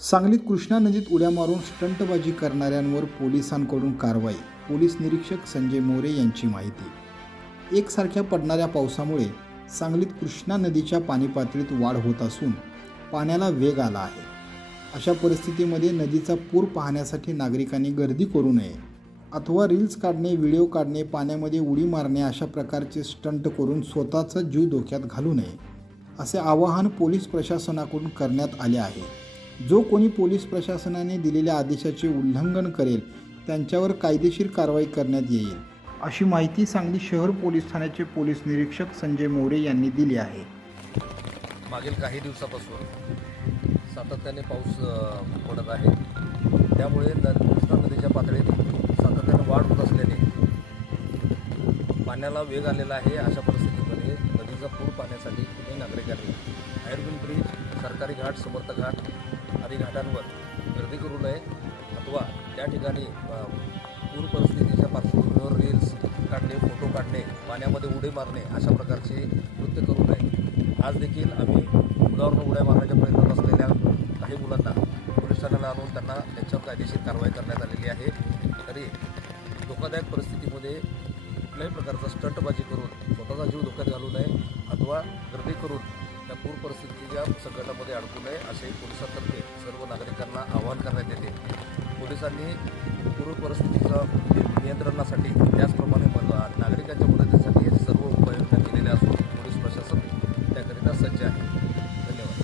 सांगलीत कृष्णा नदीत उड्या मारून स्टंटबाजी करणाऱ्यांवर पोलिसांकडून कारवाई पोलीस निरीक्षक संजय मोरे यांची माहिती. एकसारख्या पडणाऱ्या पावसामुळे सांगलीत कृष्णा नदीच्या पाणी पातळीत वाढ होत असून पाण्याला वेग आला आहे. अशा परिस्थितीमध्ये नदीचा पूर पाहण्यासाठी नागरिकांनी गर्दी करू नये. अथवा रील्स काढणे व्हिडिओ काढणे पाण्यामध्ये उडी मारणे अशा प्रकारचे स्टंट करून स्वतःचा जीव धोक्यात घालू नये असे आवाहन पोलीस प्रशासनाकडून करण्यात आले आहे. जो कोणी पोलीस प्रशासनाने दिलेल्या आदेशाचे उल्लंघन करेल त्यांच्यावर कायदेशीर कारवाई करण्यात येईल. अशी माहिती सांगली शहर पोलीस ठाण्याचे पोलीस निरीक्षक संजय मोरे यांनी दिली आहे. मागील काही दिवसापासून सातत्याने पाऊस पडत आहे. त्यामुळे न कृष्णा नदीच्या पातळीत सातत्याने वाढ होत असल्याने पाण्याला वेग आलेला आहे अशा परिस्थितीमध्ये नदीचा पूर पाण्यासाठी तुम्ही नागरिकांनी आयर्विन ब्रिज सरकारी घाट समर्थ घाट आदी घाटांवर गर्दी करू नये अथवा त्या ठिकाणी पूर परिस्थितीच्या पार्श्वभूमीवर रील्स काढणे फोटो काढणे पाण्यामध्ये उडी मारणे अशा प्रकारचे कृत्य करू नये. आज देखील आम्ही पुलावरून उड्या मारण्याच्या प्रयत्नात असलेल्या काही मुलांना पोलीस ठाण्याला आणून त्यांना त्यांच्यावर कायदेशीर कारवाई करण्यात आलेली आहे. तरी धोकादायक परिस्थितीमध्ये कुठल्याही प्रकारचा स्टंटबाजी करून स्वतःचा जीव धोक्यात घालू नये अथवा गर्दी करून त्या पूर परिस्थितीच्या संकटामध्ये अडकू नये असे पोलिसांतर्फे सर्व नागरिकांना आवाहन करण्यात येते. पोलिसांनी पूर परिस्थितीचा नियंत्रणासाठी त्याचप्रमाणे नागरिकांच्या मदतीसाठी हे सर्व उपाययोजना केलेल्या असून पोलीस प्रशासन त्याकरिता सज्ज आहे. धन्यवाद.